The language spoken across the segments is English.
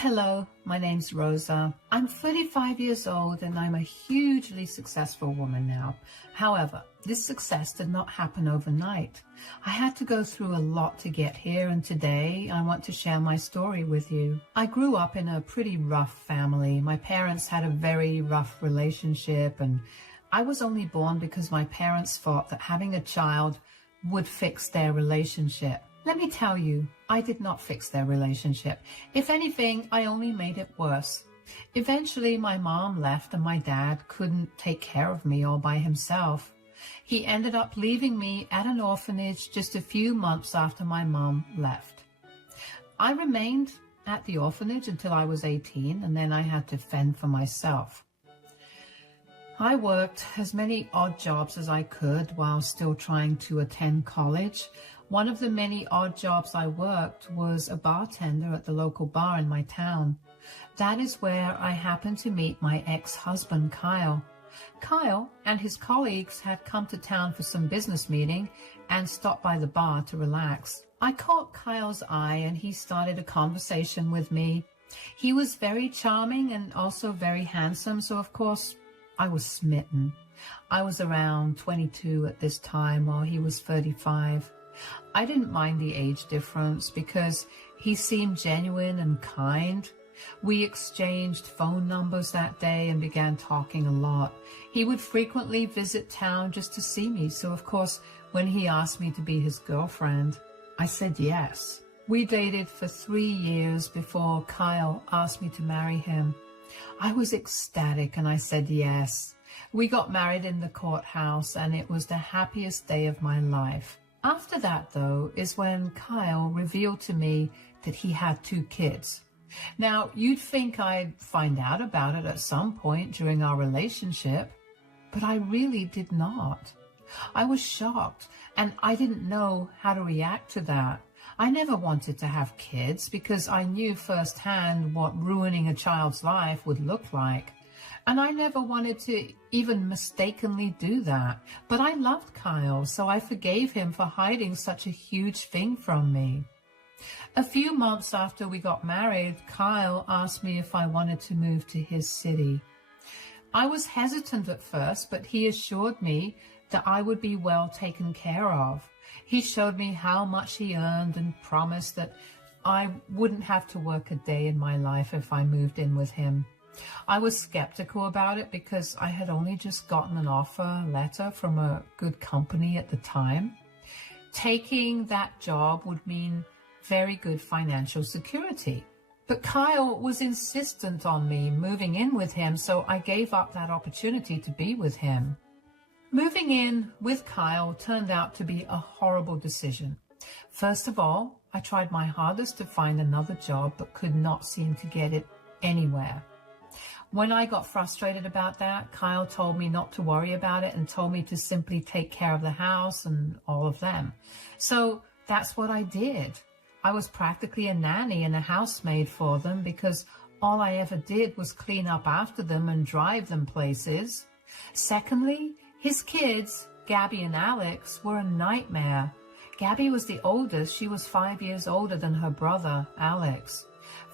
Hello, my name's Rosa. I'm 35 years old and I'm a hugely successful woman now. However, this success did not happen overnight. I had to go through a lot to get here, and today I want to share my story with you. I grew up in a pretty rough family. My parents had a very rough relationship, and I was only born because my parents thought that having a child would fix their relationship. Let me tell you, I did not fix their relationship. If anything, I only made it worse. Eventually, my mom left and my dad couldn't take care of me all by himself. He ended up leaving me at an orphanage just a few months after my mom left. I remained at the orphanage until I was 18, and then I had to fend for myself. I worked as many odd jobs as I could while still trying to attend college. One of the many odd jobs I worked was a bartender at the local bar in my town. That is where I happened to meet my ex-husband, Kyle. Kyle and his colleagues had come to town for some business meeting and stopped by the bar to relax. I caught Kyle's eye and he started a conversation with me. He was very charming and also very handsome, so of course I was smitten. I was around 22 at this time while he was 35. I didn't mind the age difference because he seemed genuine and kind. We exchanged phone numbers that day and began talking a lot. He would frequently visit town just to see me, so of course, when he asked me to be his girlfriend, I said yes. We dated for 3 years before Kyle asked me to marry him. I was ecstatic and I said yes. We got married in the courthouse and it was the happiest day of my life. After that, though, is when Kyle revealed to me that he had 2 kids. Now, you'd think I'd find out about it at some point during our relationship, but I really did not. I was shocked, and I didn't know how to react to that. I never wanted to have kids because I knew firsthand what ruining a child's life would look like. And I never wanted to even mistakenly do that. But I loved Kyle, so I forgave him for hiding such a huge thing from me. A few months after we got married, Kyle asked me if I wanted to move to his city. I was hesitant at first, but he assured me that I would be well taken care of. He showed me how much he earned and promised that I wouldn't have to work a day in my life if I moved in with him. I was skeptical about it because I had only just gotten an offer letter from a good company at the time. Taking that job would mean very good financial security. But Kyle was insistent on me moving in with him, so I gave up that opportunity to be with him. Moving in with Kyle turned out to be a horrible decision. First of all, I tried my hardest to find another job but could not seem to get it anywhere. When I got frustrated about that, Kyle told me not to worry about it and told me to simply take care of the house and all of them. So that's what I did. I was practically a nanny and a housemaid for them because all I ever did was clean up after them and drive them places. Secondly, his kids, Gabby and Alex, were a nightmare. Gabby was the oldest. She was 5 years older than her brother, Alex.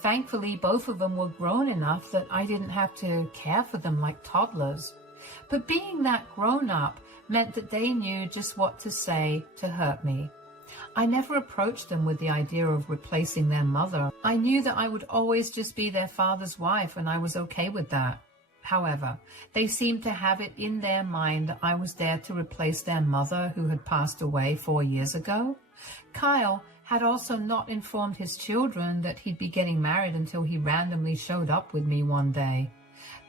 Thankfully, both of them were grown enough that I didn't have to care for them like toddlers. But being that grown up meant that they knew just what to say to hurt me. I never approached them with the idea of replacing their mother. I knew that I would always just be their father's wife, and I was okay with that. However, they seemed to have it in their mind that I was there to replace their mother who had passed away 4 years ago. Kyle had also not informed his children that he'd be getting married until he randomly showed up with me one day.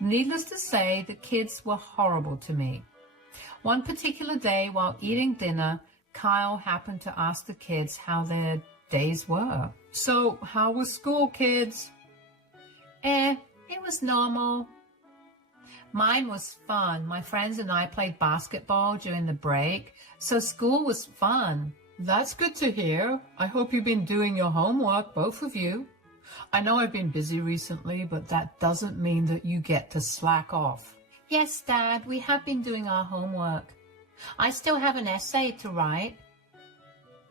Needless to say, the kids were horrible to me. One particular day while eating dinner, Kyle happened to ask the kids how their days were. "So, how was school, kids?" It was normal." "Mine was fun. My friends and I played basketball during the break, so school was fun." "That's good to hear. I hope you've been doing your homework, both of you. I know I've been busy recently, but that doesn't mean that you get to slack off." "Yes, Dad, we have been doing our homework. I still have an essay to write."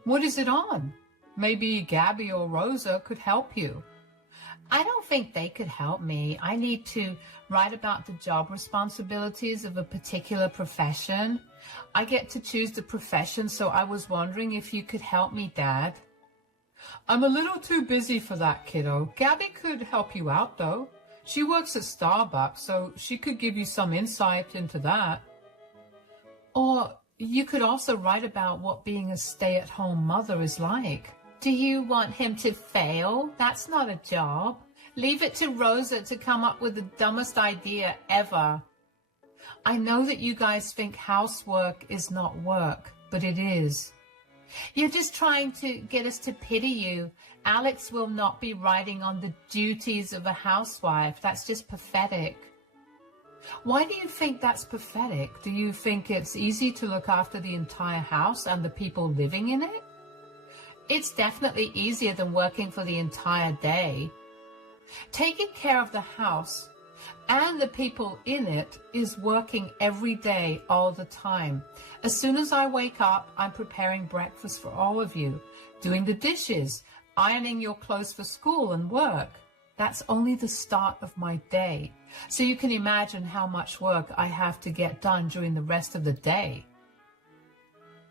"What is it on? Maybe Gabby or Rosa could help you." "I don't think they could help me. I need to write about the job responsibilities of a particular profession. I get to choose the profession, so I was wondering if you could help me, Dad. I'm a little too busy for that, kiddo. Gabby could help you out, though. She works at Starbucks, so she could give you some insight into that. Or you could also write about what being a stay-at-home mother is like. Do you want him to fail? That's not a job. Leave it to Rosa to come up with the dumbest idea ever. I know that you guys think housework is not work, but it is. You're just trying to get us to pity you. Alex will not be writing on the duties of a housewife. That's just pathetic. Why do you think that's pathetic? Do you think it's easy to look after the entire house and the people living in it? It's definitely easier than working for the entire day. Taking care of the house and the people in it is working every day, all the time. As soon as I wake up, I'm preparing breakfast for all of you, doing the dishes, ironing your clothes for school and work. That's only the start of my day. So you can imagine how much work I have to get done during the rest of the day.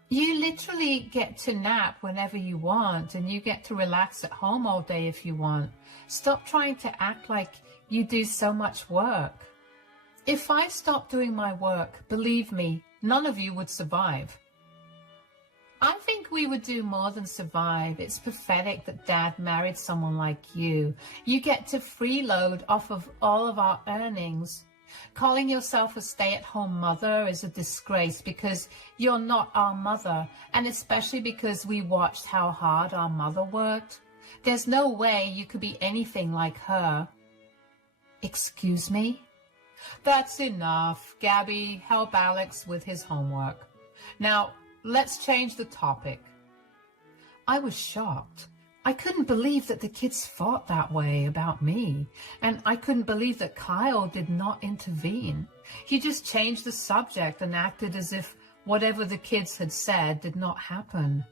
You literally get to nap whenever you want, and you get to relax at home all day if you want. Stop trying to act like you do so much work. If I stopped doing my work, believe me, none of you would survive. I think we would do more than survive. It's pathetic that Dad married someone like you. You get to freeload off of all of our earnings. Calling yourself a stay-at-home mother is a disgrace because you're not our mother, and especially because we watched how hard our mother worked. There's no way you could be anything like her. Excuse me? That's enough. Gabby, help Alex with his homework. Now, let's change the topic. I was shocked. I couldn't believe that the kids thought that way about me, and I couldn't believe that Kyle did not intervene. He just changed the subject and acted as if whatever the kids had said did not happen.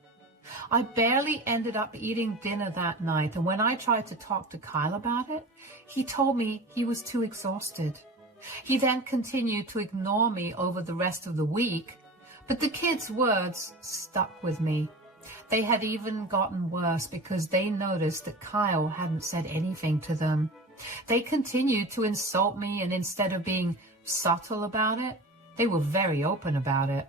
I barely ended up eating dinner that night, and when I tried to talk to Kyle about it, he told me he was too exhausted. He then continued to ignore me over the rest of the week, but the kids' words stuck with me. They had even gotten worse because they noticed that Kyle hadn't said anything to them. They continued to insult me, and instead of being subtle about it, they were very open about it.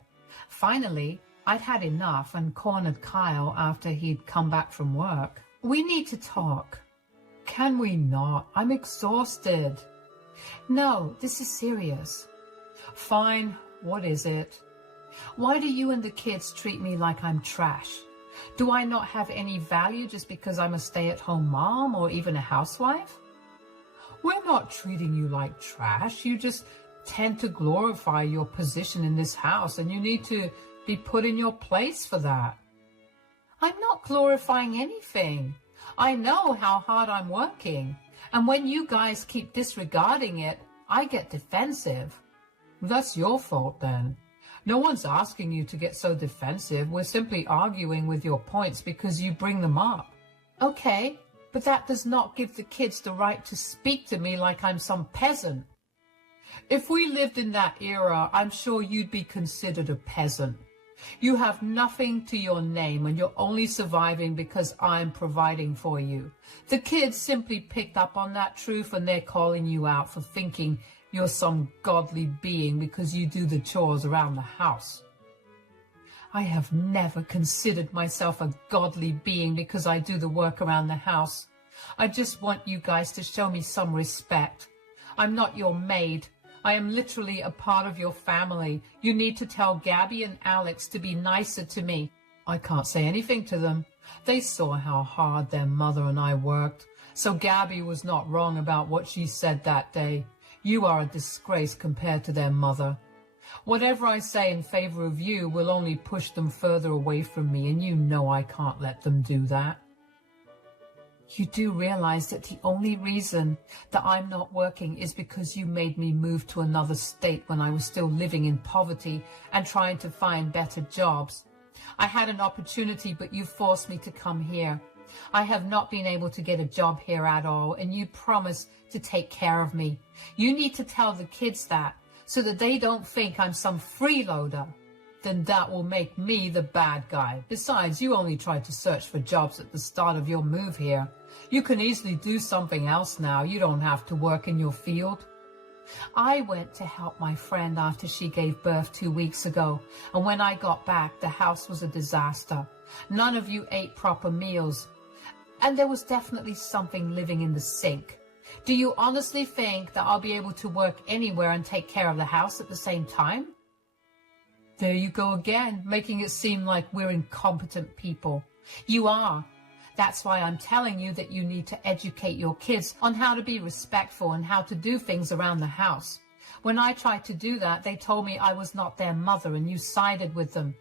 Finally, I'd had enough and cornered Kyle after he'd come back from work. We need to talk. Can we not? I'm exhausted. No, this is serious. Fine, what is it? Why do you and the kids treat me like I'm trash? Do I not have any value just because I'm a stay-at-home mom or even a housewife? We're not treating you like trash. You just tend to glorify your position in this house, and you need to be put in your place for that. I'm not glorifying anything. I know how hard I'm working, and when you guys keep disregarding it, I get defensive. That's your fault then. No one's asking you to get so defensive. We're simply arguing with your points because you bring them up. Okay, but that does not give the kids the right to speak to me like I'm some peasant. If we lived in that era, I'm sure you'd be considered a peasant. You have nothing to your name, and you're only surviving because I'm providing for you. The kids simply picked up on that truth, and they're calling you out for thinking you're some godly being because you do the chores around the house. I have never considered myself a godly being because I do the work around the house. I just want you guys to show me some respect. I'm not your maid. I am literally a part of your family. You need to tell Gabby and Alex to be nicer to me. I can't say anything to them. They saw how hard their mother and I worked. So Gabby was not wrong about what she said that day. You are a disgrace compared to their mother. Whatever I say in favor of you will only push them further away from me, and you know I can't let them do that. You do realize that the only reason that I'm not working is because you made me move to another state when I was still living in poverty and trying to find better jobs. I had an opportunity, but you forced me to come here. I have not been able to get a job here at all, and you promised to take care of me. You need to tell the kids that, so that they don't think I'm some freeloader. Then that will make me the bad guy. Besides, you only tried to search for jobs at the start of your move here. You can easily do something else now. You don't have to work in your field. I went to help my friend after she gave birth 2 weeks ago, and when I got back, the house was a disaster. None of you ate proper meals, and there was definitely something living in the sink. Do you honestly think that I'll be able to work anywhere and take care of the house at the same time? There you go again, making it seem like we're incompetent people. You are. That's why I'm telling you that you need to educate your kids on how to be respectful and how to do things around the house. When I tried to do that, they told me I was not their mother and you sided with them.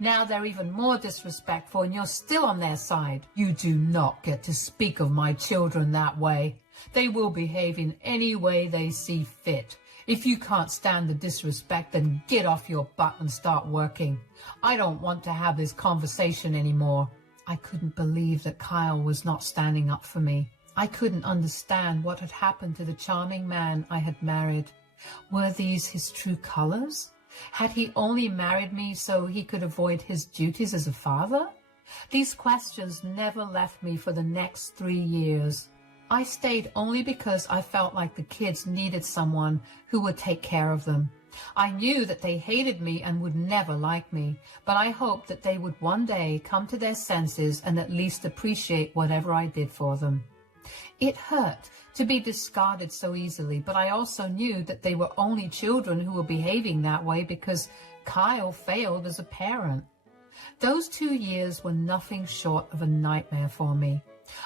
Now they're even more disrespectful and you're still on their side. You do not get to speak of my children that way. They will behave in any way they see fit. If you can't stand the disrespect, then get off your butt and start working. I don't want to have this conversation anymore. I couldn't believe that Kyle was not standing up for me. I couldn't understand what had happened to the charming man I had married. Were these his true colors? Had he only married me so he could avoid his duties as a father? These questions never left me for the next 3 years. I stayed only because I felt like the kids needed someone who would take care of them. I knew that they hated me and would never like me, but I hoped that they would one day come to their senses and at least appreciate whatever I did for them. It hurt to be discarded so easily, but I also knew that they were only children who were behaving that way because Kyle failed as a parent. Those 2 years were nothing short of a nightmare for me.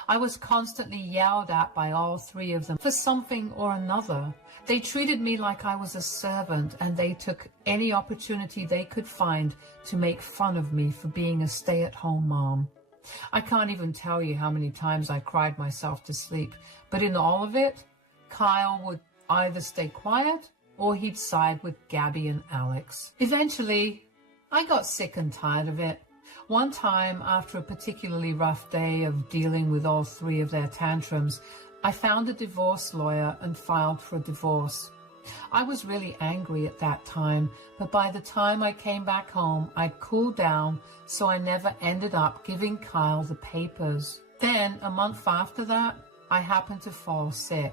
I was constantly yelled at by all 3 of them for something or another. They treated me like I was a servant, and they took any opportunity they could find to make fun of me for being a stay-at-home mom. I can't even tell you how many times I cried myself to sleep, but in all of it, Kyle would either stay quiet or he'd side with Gabby and Alex. Eventually, I got sick and tired of it. One time, after a particularly rough day of dealing with all 3 of their tantrums, I found a divorce lawyer and filed for a divorce. I was really angry at that time, but by the time I came back home, I'd cooled down, so I never ended up giving Kyle the papers. Then, a month after that, I happened to fall sick.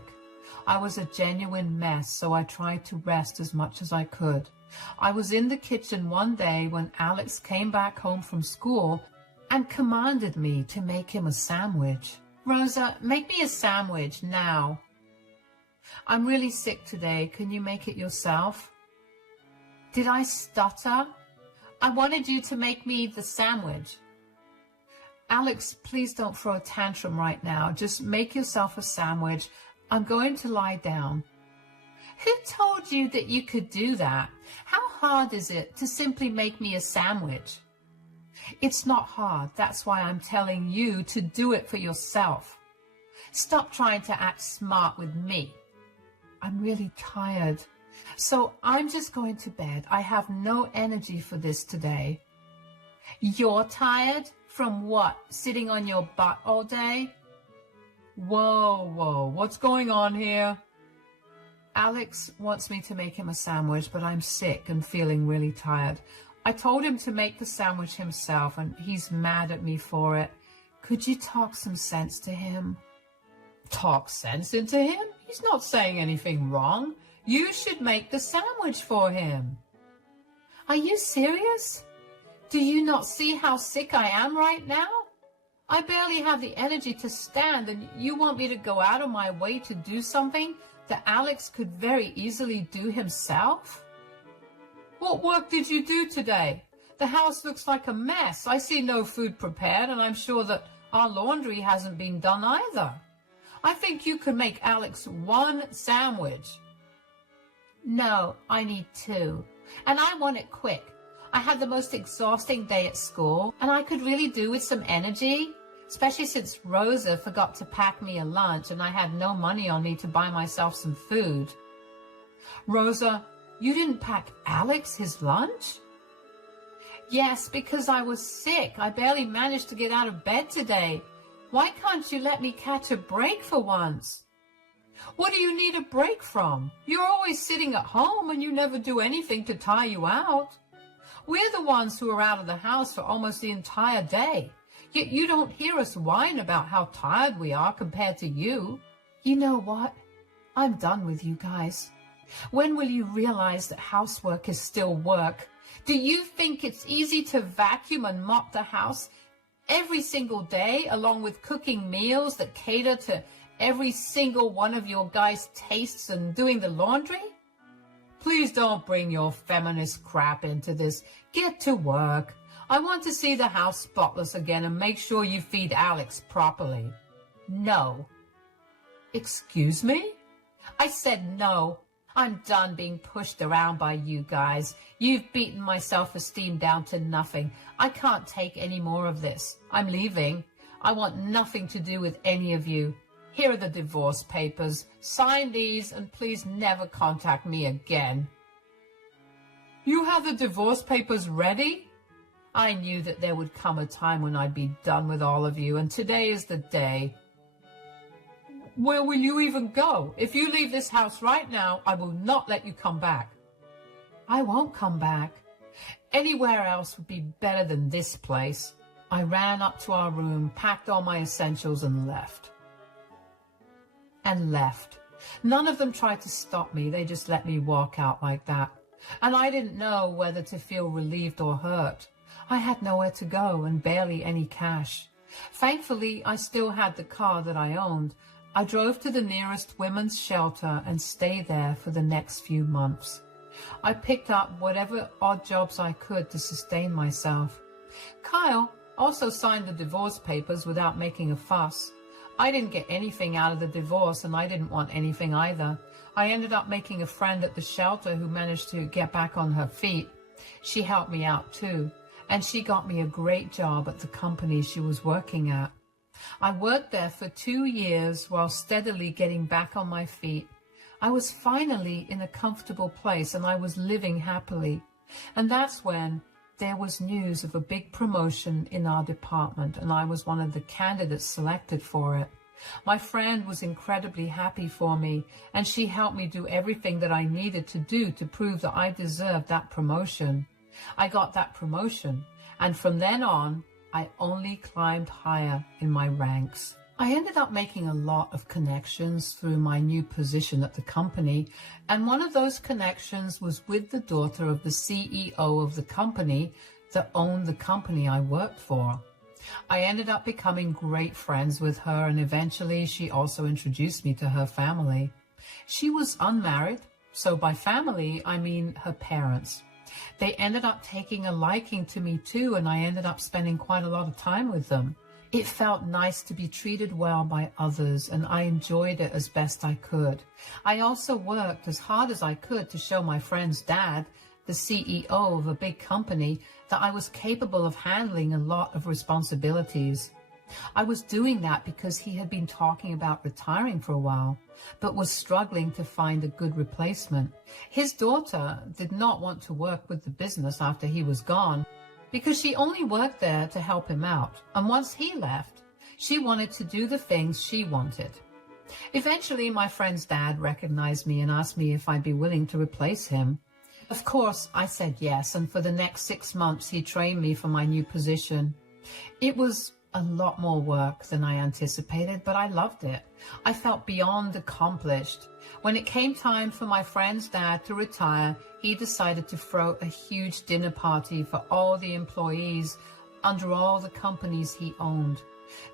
I was a genuine mess, so I tried to rest as much as I could. I was in the kitchen one day when Alex came back home from school and commanded me to make him a sandwich. Rosa, make me a sandwich now. I'm really sick today. Can you make it yourself? Did I stutter? I wanted you to make me the sandwich. Alex, please don't throw a tantrum right now. Just make yourself a sandwich. I'm going to lie down. Who told you that you could do that? How hard is it to simply make me a sandwich? It's not hard. That's why I'm telling you to do it for yourself. Stop trying to act smart with me. I'm really tired, so I'm just going to bed. I have no energy for this today. You're tired? From what? Sitting on your butt all day? Whoa, what's going on here? Alex wants me to make him a sandwich, but I'm sick and feeling really tired. I told him to make the sandwich himself, and he's mad at me for it. Could you talk some sense to him? Talk sense into him? He's not saying anything wrong. You should make the sandwich for him. Are you serious? Do you not see how sick I am right now? I barely have the energy to stand, and you want me to go out of my way to do something that Alex could very easily do himself? What work did you do today? The house looks like a mess. I see no food prepared, and I'm sure that our laundry hasn't been done either. I think you could make Alex 1 sandwich. No, I need 2. And I want it quick. I had the most exhausting day at school, and I could really do with some energy, especially since Rosa forgot to pack me a lunch and I had no money on me to buy myself some food. Rosa, you didn't pack Alex his lunch? Yes, because I was sick. I barely managed to get out of bed today. Why can't you let me catch a break for once? What do you need a break from? You're always sitting at home and you never do anything to tire you out. We're the ones who are out of the house for almost the entire day. Yet you don't hear us whine about how tired we are compared to you. You know what? I'm done with you guys. When will you realize that housework is still work? Do you think it's easy to vacuum and mop the house every single day, along with cooking meals that cater to every single one of your guys' tastes and doing the laundry? Please don't bring your feminist crap into this. Get to work. I want to see the house spotless again and make sure you feed Alex properly. No. Excuse me? I said no. I'm done being pushed around by you guys. You've beaten my self-esteem down to nothing. I can't take any more of this. I'm leaving. I want nothing to do with any of you. Here are the divorce papers. Sign these and please never contact me again. You have the divorce papers ready? I knew that there would come a time when I'd be done with all of you, and today is the day. Where will you even go? If you leave this house right now, I will not let you come back. I won't come back. Anywhere else would be better than this place. I ran up to our room, packed all my essentials, and left. None of them tried to stop me. They just let me walk out like that. And I didn't know whether to feel relieved or hurt. I had nowhere to go and barely any cash. Thankfully, I still had the car that I owned. I drove to the nearest women's shelter and stayed there for the next few months. I picked up whatever odd jobs I could to sustain myself. Kyle also signed the divorce papers without making a fuss. I didn't get anything out of the divorce, and I didn't want anything either. I ended up making a friend at the shelter who managed to get back on her feet. She helped me out too, and she got me a great job at the company she was working at. I worked there for 2 years while steadily getting back on my feet. I was finally in a comfortable place and I was living happily. And that's when there was news of a big promotion in our department, and I was one of the candidates selected for it. My friend was incredibly happy for me, and she helped me do everything that I needed to do to prove that I deserved that promotion. I got that promotion, and from then on, I only climbed higher in my ranks. I ended up making a lot of connections through my new position at the company, and one of those connections was with the daughter of the CEO of the company that owned the company I worked for. I ended up becoming great friends with her, and eventually she also introduced me to her family. She was unmarried, so by family I mean her parents. They ended up taking a liking to me too, and I ended up spending quite a lot of time with them. It felt nice to be treated well by others, and I enjoyed it as best I could. I also worked as hard as I could to show my friend's dad, the CEO of a big company, that I was capable of handling a lot of responsibilities. I was doing that because he had been talking about retiring for a while, but was struggling to find a good replacement. His daughter did not want to work with the business after he was gone, because she only worked there to help him out, and once he left, she wanted to do the things she wanted. Eventually, my friend's dad recognized me and asked me if I'd be willing to replace him. Of course, I said yes, and for the next 6 months, he trained me for my new position. It was a lot more work than I anticipated, but I loved it. I felt beyond accomplished. When it came time for my friend's dad to retire, he decided to throw a huge dinner party for all the employees under all the companies he owned,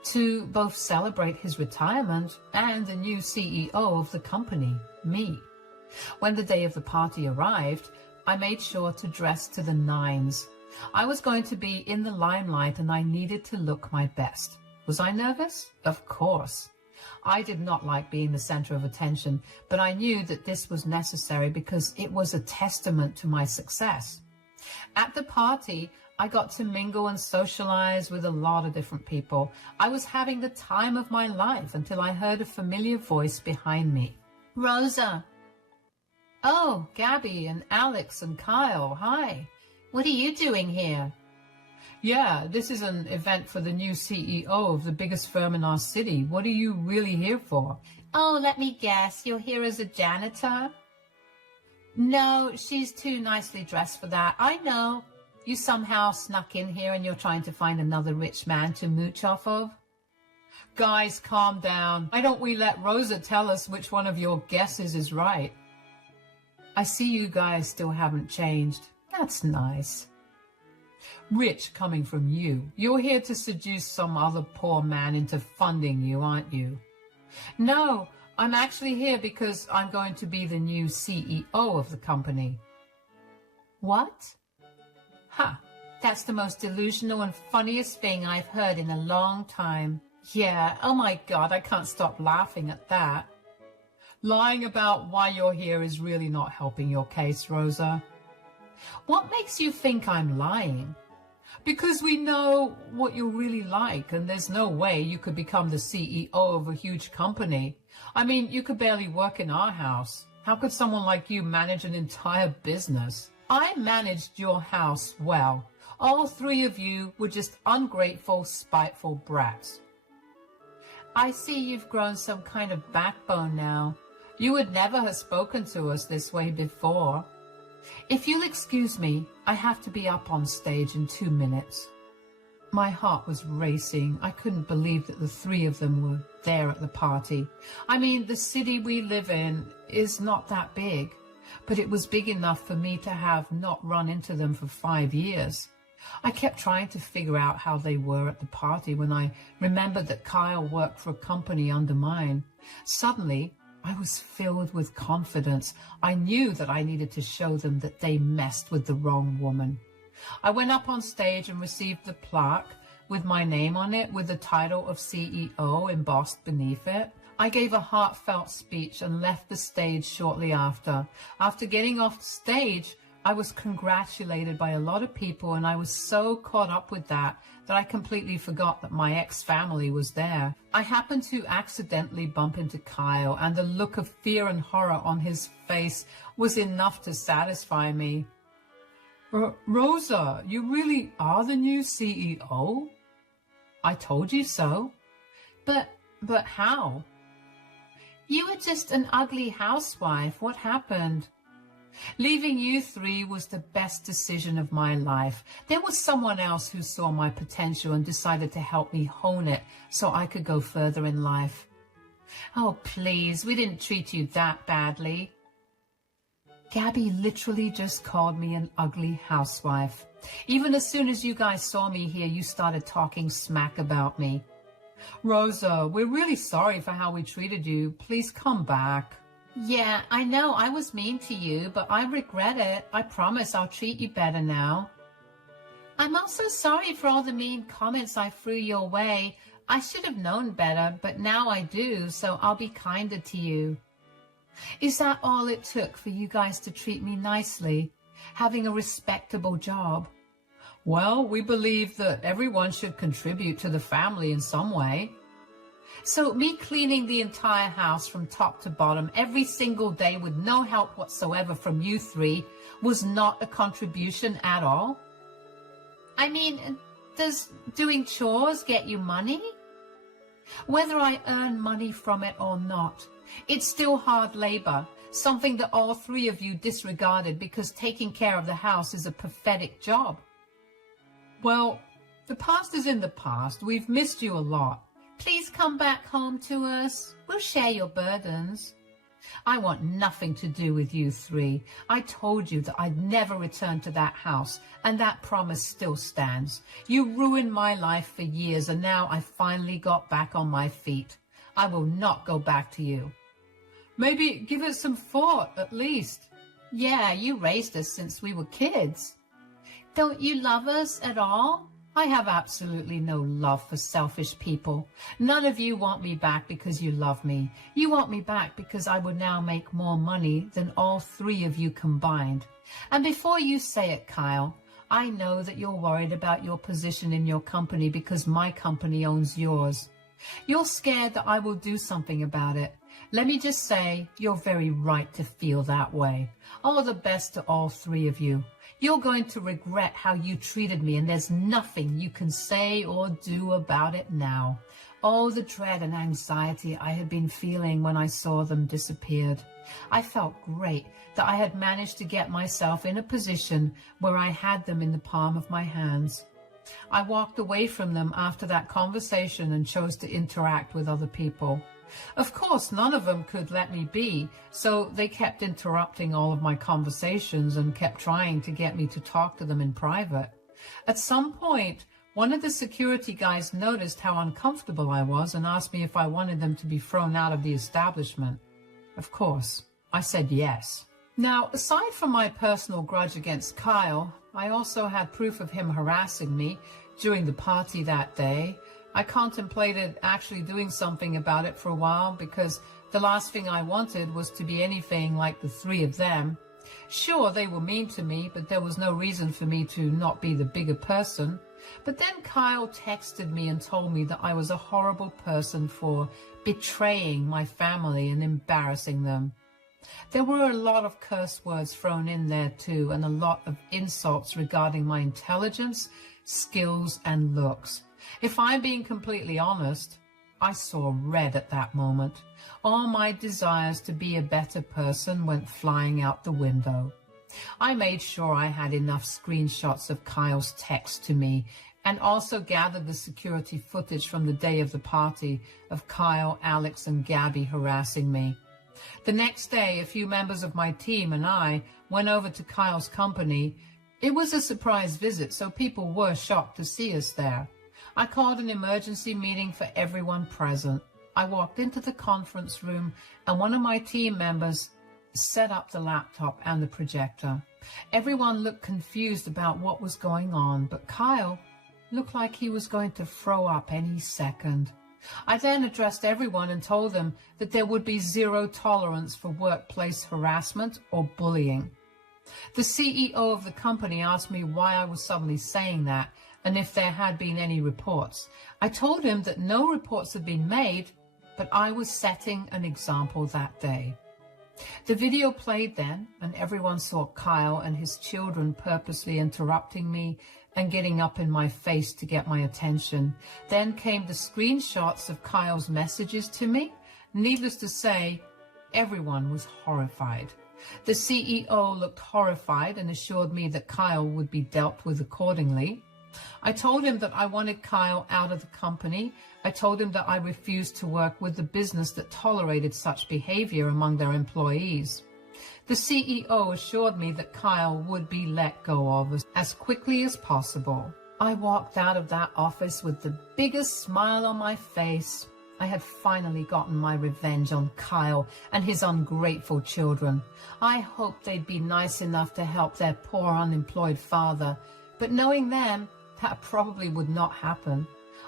to both celebrate his retirement and the new CEO of the company, me. When the day of the party arrived, I made sure to dress to the nines. I was going to be in the limelight and I needed to look my best. Was I nervous? Of course. I did not like being the center of attention, but I knew that this was necessary because it was a testament to my success. At the party, I got to mingle and socialize with a lot of different people. I was having the time of my life until I heard a familiar voice behind me. Rosa. Oh, Gabby and Alex and Kyle, hi. What are you doing here? Yeah, this is an event for the new CEO of the biggest firm in our city. What are you really here for? Oh, let me guess. You're here as a janitor? No, she's too nicely dressed for that. I know. You somehow snuck in here and you're trying to find another rich man to mooch off of? Guys, calm down. Why don't we let Rosa tell us which one of your guesses is right? I see you guys still haven't changed. That's nice. Rich coming from you. You're here to seduce some other poor man into funding you, aren't you? No, I'm actually here because I'm going to be the new CEO of the company. What? Ha, that's the most delusional and funniest thing I've heard in a long time. Yeah, oh my God, I can't stop laughing at that. Lying about why you're here is really not helping your case, Rosa. What makes you think I'm lying? Because we know what you're really like, and there's no way you could become the CEO of a huge company. I mean, you could barely work in our house. How could someone like you manage an entire business? I managed your house well. All three of you were just ungrateful, spiteful brats. I see you've grown some kind of backbone now. You would never have spoken to us this way before. If you'll excuse me, I have to be up on stage in 2 minutes. My heart was racing. I couldn't believe that the three of them were there at the party. I mean, the city we live in is not that big, but it was big enough for me to have not run into them for 5 years. I kept trying to figure out how they were at the party when I remembered that Kyle worked for a company under mine. Suddenly, I was filled with confidence. I knew that I needed to show them that they messed with the wrong woman. I went up on stage and received the plaque with my name on it with the title of CEO embossed beneath it. I gave a heartfelt speech and left the stage shortly after. After getting off the stage, I was congratulated by a lot of people, and I was so caught up with that I completely forgot that my ex-family was there. I happened to accidentally bump into Kyle, and the look of fear and horror on his face was enough to satisfy me. Rosa, you really are the new CEO? I told you so. But how? You were just an ugly housewife. What happened? Leaving you three was the best decision of my life. There was someone else who saw my potential and decided to help me hone it so I could go further in life. Oh, please, we didn't treat you that badly. Gabby literally just called me an ugly housewife. Even as soon as you guys saw me here, you started talking smack about me. Rosa, we're really sorry for how we treated you. Please come back. Yeah, I know I was mean to you, but I regret it. I promise I'll treat you better now. I'm also sorry for all the mean comments I threw your way. I should have known better, but now I do, so I'll be kinder to you. Is that all it took for you guys to treat me nicely? Having a respectable job? Well, we believe that everyone should contribute to the family in some way. So me cleaning the entire house from top to bottom every single day with no help whatsoever from you three was not a contribution at all? I mean, does doing chores get you money? Whether I earn money from it or not, it's still hard labor, something that all three of you disregarded because taking care of the house is a pathetic job. Well, the past is in the past. We've missed you a lot. Please come back home to us. We'll share your burdens. I want nothing to do with you three. I told you that I'd never return to that house, and that promise still stands. You ruined my life for years, and now I finally got back on my feet. I will not go back to you. Maybe give it some thought, at least. Yeah, you raised us since we were kids. Don't you love us at all? I have absolutely no love for selfish people. None of you want me back because you love me. You want me back because I would now make more money than all three of you combined. And before you say it, Kyle, I know that you're worried about your position in your company because my company owns yours. You're scared that I will do something about it. Let me just say, you're very right to feel that way. All the best to all three of you. You're going to regret how you treated me, and there's nothing you can say or do about it now. Oh, the dread and anxiety I had been feeling when I saw them disappeared. I felt great that I had managed to get myself in a position where I had them in the palm of my hands. I walked away from them after that conversation and chose to interact with other people. Of course, none of them could let me be, so they kept interrupting all of my conversations and kept trying to get me to talk to them in private. At some point, one of the security guys noticed how uncomfortable I was and asked me if I wanted them to be thrown out of the establishment. Of course, I said yes. Now, aside from my personal grudge against Kyle, I also had proof of him harassing me during the party that day. I contemplated actually doing something about it for a while because the last thing I wanted was to be anything like the three of them. Sure, they were mean to me, but there was no reason for me to not be the bigger person. But then Kyle texted me and told me that I was a horrible person for betraying my family and embarrassing them. There were a lot of curse words thrown in there too, and a lot of insults regarding my intelligence, skills, and looks. If I'm being completely honest, I saw red at that moment. All my desires to be a better person went flying out the window. I made sure I had enough screenshots of Kyle's text to me and also gathered the security footage from the day of the party of Kyle, Alex, and Gabby harassing me. The next day, a few members of my team and I went over to Kyle's company. It was a surprise visit, so people were shocked to see us there. I called an emergency meeting for everyone present. I walked into the conference room and one of my team members set up the laptop and the projector. Everyone looked confused about what was going on, but Kyle looked like he was going to throw up any second. I then addressed everyone and told them that there would be zero tolerance for workplace harassment or bullying. The CEO of the company asked me why I was suddenly saying that and if there had been any reports. I told him that no reports had been made, but I was setting an example that day. The video played then, and everyone saw Kyle and his children purposely interrupting me and getting up in my face to get my attention. Then came the screenshots of Kyle's messages to me. Needless to say, everyone was horrified. The CEO looked horrified and assured me that Kyle would be dealt with accordingly. I told him that I wanted Kyle out of the company. I told him that I refused to work with the business that tolerated such behavior among their employees. The CEO assured me that Kyle would be let go of as quickly as possible. I walked out of that office with the biggest smile on my face. I had finally gotten my revenge on Kyle and his ungrateful children. I hoped they'd be nice enough to help their poor unemployed father, but knowing them, that probably would not happen.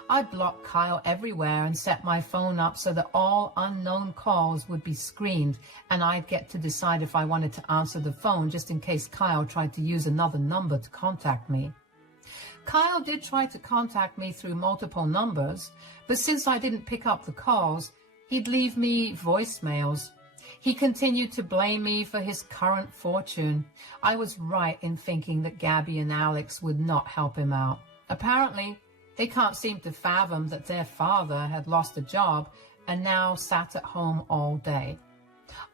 I blocked Kyle everywhere and set my phone up so that all unknown calls would be screened, and I'd get to decide if I wanted to answer the phone just in case Kyle tried to use another number to contact me. Kyle did try to contact me through multiple numbers, but since I didn't pick up the calls, he'd leave me voicemails. He continued to blame me for his current fortune. I was right in thinking that Gabby and Alex would not help him out. Apparently, they can't seem to fathom that their father had lost a job and now sat at home all day.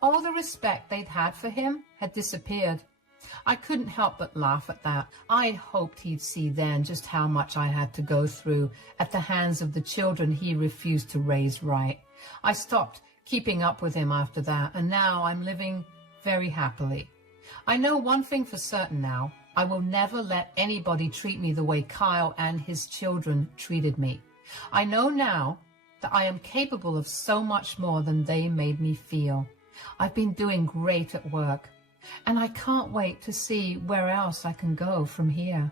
All the respect they'd had for him had disappeared. I couldn't help but laugh at that. I hoped he'd see then just how much I had to go through at the hands of the children he refused to raise right. I stopped keeping up with him after that, and now I'm living very happily. I know one thing for certain now. I will never let anybody treat me the way Kyle and his children treated me. I know now that I am capable of so much more than they made me feel. I've been doing great at work, and I can't wait to see where else I can go from here.